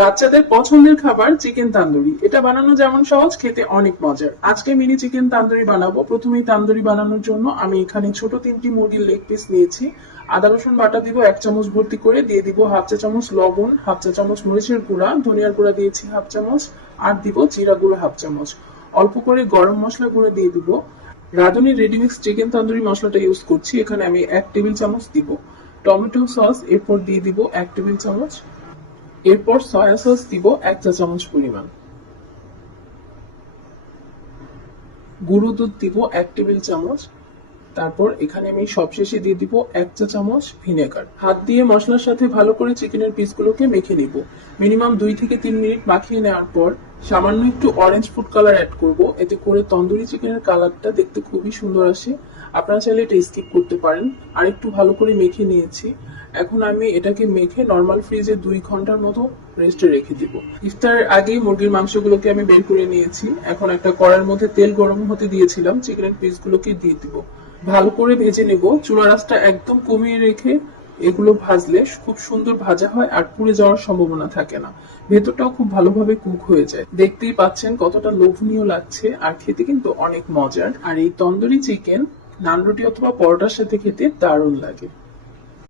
বাচ্চাদের পছন্দের খাবার চিকেন তান্দুরি। এটা বানানো যেমন সহজ, খেতে অনেক মজার। আজকে মিনি চিকেন তান্দুরি বানাবো। প্রথমেই তান্দুরি বানানোর জন্য আমি এখানে ছোট 3টি মুরগির লেগ পিস নিয়েছি। আদা রসুন বাটা দিব 1 চামচ ভর্তি করে, দিয়ে দিব হাফ চা চামচ লবণ, হাফ চা চামচ মরিচের গুঁড়া, ধনিয়ার গুঁড়া দিয়েছি হাফ চামচ, আর দিব জিরা গুঁড়া হাফ চামচ। অল্প করে গরম মশলা গুঁড়ো দিয়ে দিব। রাঁধুনি রেডিমিক্স চিকেন তান্দুরি মশলাটা ইউজ করছি, এখানে আমি 1 টেবিল চামচ দিব। টমেটো সস এরপর দিয়ে দিব 1 টেবিল চামচ। এরপর সয়া সস দিব 1 চা চামচ পরিমাণ। গুঁড়ো দুধ দিব 1 টেবিল চামচ। তারপর এখানে আমি সবশেষে দিয়ে দিব 1 চা চামচ ভিনেগার। হাত দিয়ে মশলার সাথে ভালো করে চিকেনের পিসগুলোকে মেখে নিব। মিনিমাম 2 থেকে 3 মিনিট মাখিয়ে নেওয়ার পর সামান্য একটু অরেঞ্জ ফুড কালার অ্যাড করব, এতে করে তন্দুরি চিকেনের কালারটা দেখতে খুবই সুন্দর আসে। আপনারা চাইলে এটা স্কিপ করতে পারেন। আর একটু ভালো করে মেখে নিয়েছি। এখন আমি এটাকে মেখে নরমাল ফ্রিজে 2 ঘন্টার মতো রেস্টে রেখে দিব। ইফতারের আগেই মুরগির মাংসগুলোকে আমি বের করে নিয়েছি। এখন একটা কড়াইয়ের মধ্যে তেল গরম হতে দিয়েছিলাম, চিকেনের পিসগুলোকে দিয়ে দিব। ভালো করে ভেজে নেব। চুলার আঁচটা একদম কমিয়ে রেখে এগুলো ভাজলে খুব সুন্দর ভাজা হয় আর পুড়ে যাওয়ার সম্ভাবনা থাকে না। ভেতরটাও খুব ভালোভাবে কুক হয়ে যায়। দেখতেই পাচ্ছেন কতটা লোভনীয় লাগছে, আর খেতে কিন্তু অনেক মজার। আর এই তন্দুরি চিকেন নান রুটি অথবা পরোটার সাথে খেতে দারুণ লাগে।